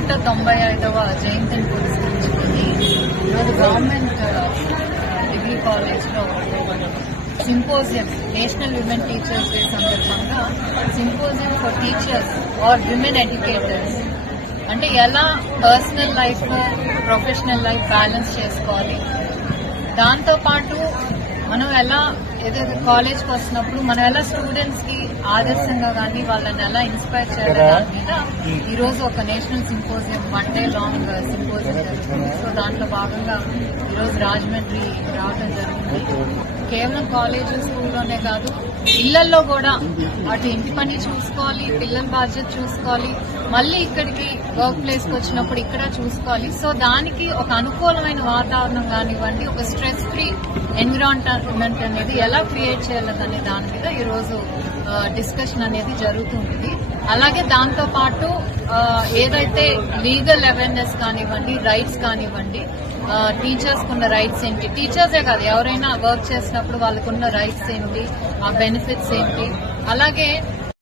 నూట తొంభై ఐదవ జయంతిని పురస్కరించుకుని ఈరోజు గవర్నమెంట్ డిగ్రీ కాలేజ్లో symposium national women teachers day సందర్భంగా symposium for teachers or women educators. అంటే ఎలా personal life professional life balance చేసుకోవాలి? దాంతోపాటు మనం ఎలా ఏదైతే కాలేజ్కి వస్తున్నప్పుడు మనం ఎలా స్టూడెంట్స్కి ఆదర్శంగా కానీ వాళ్ళని ఎలా ఇన్స్పైర్ చేయాలి దాని మీద ఈ రోజు ఒక national symposium one day long symposium జరుగుతుంది. సో దాంట్లో భాగంగా ఈ రోజు రాజమండ్రి రావడం జరిగింది కేవలం కాలేజ్ స్కూల్లోనే కాదు ఇళ్ళలో కూడా అటు ఇంటి పని చూసుకోవాలి పిల్లల బాధ్యత చూసుకోవాలి మళ్ళీ ఇక్కడికి వర్క్ ప్లేస్కి వచ్చినప్పుడు ఇక్కడ చూసుకోవాలి. సో దానికి ఒక అనుకూలమైన వాతావరణం కానివ్వండి ఒక స్ట్రెస్ ఫ్రీ ఎన్విరాన్మెంట్ అనేది ఎలా క్రియేట్ చేయాలనే దాని మీద ఈ రోజు డిస్కషన్ అనేది జరుగుతుంది అలాగే దాంతో పాటు ఏదైతే లీగల్ అవేర్నెస్ కానివ్వండి రైట్స్ కానివ్వండి టీచర్స్ ఉన్న రైట్స్ ఏంటి? టీచర్సే కాదు ఎవరైనా వర్క్ చేసినప్పుడు వాళ్ళకున్న రైట్స్ ఏంటి ఆ బెనిఫిట్స్ ఏంటి? అలాగే